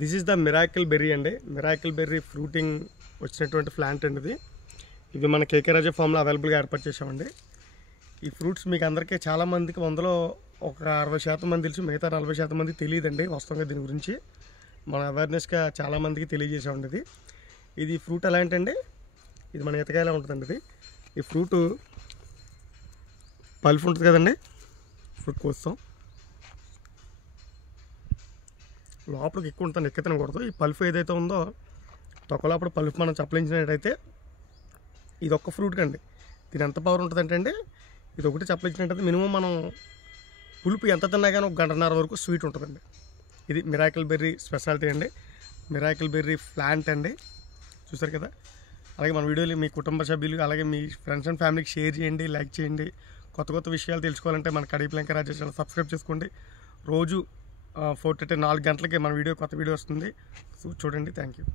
This is the miracle berry అండి. Miracle berry fruiting వచ్చినటువంటి plant అండి ఇది మన కేకే రాజా ఫామ్లో అవైలబుల్గా ఏర్పాటు చేసామండి. ఈ ఫ్రూట్స్ మీకు అందరికీ చాలామందికి 100లో ఒక 60% మంది తెలుసు, మిగతా 40% మందికి తెలియదండి. వాస్తవంగా దీని గురించి మన అవేర్నెస్గా చాలామందికి తెలియజేసామండి. ఇది ఫ్రూట్ ఎలా ఏంటండి, ఇది మన ఈతకాయలా ఉంటుందండి. ఈ ఫ్రూటు పల్ప్ ఉంటుంది కదండి, ఫ్రూట్ కోస్తాం లోపలికి ఎక్కువ ఉంటుంది, ఎక్కి తినకూడదు. ఈ పల్ప్ ఏదైతే ఉందో తొక్కలోపల పల్ప్ మనం చప్పలించినట్టయితే ఇది ఒక్క ఫ్రూట్ కండి దీని ఎంత పవర్ ఉంటుందంటే అండి, ఇది ఒకటి చప్పలించినట్టయితే మినిమం మనం పులుపు ఎంత తిన్నా కానీ 1 గంటన్నర వరకు స్వీట్ ఉంటుందండి. ఇది మిరాకిల్ బెర్రీ స్పెషాలిటీ అండి, మిరాకిల్ బెర్రీ ప్లాంట్ అండి. చూసారు కదా. అలాగే మన వీడియోలు మీ కుటుంబ సభ్యులు అలాగే మీ ఫ్రెండ్స్ అండ్ ఫ్యామిలీకి షేర్ చేయండి, లైక్ చేయండి. కొత్త విషయాలు తెలుసుకోవాలంటే మన కడిపి లంక రాజేష్ ఛానల్ సబ్స్క్రైబ్ చేసుకోండి. రోజు 4 గంటలకి మన కొత్త వీడియో వస్తుంది. చూడండి. Thank you.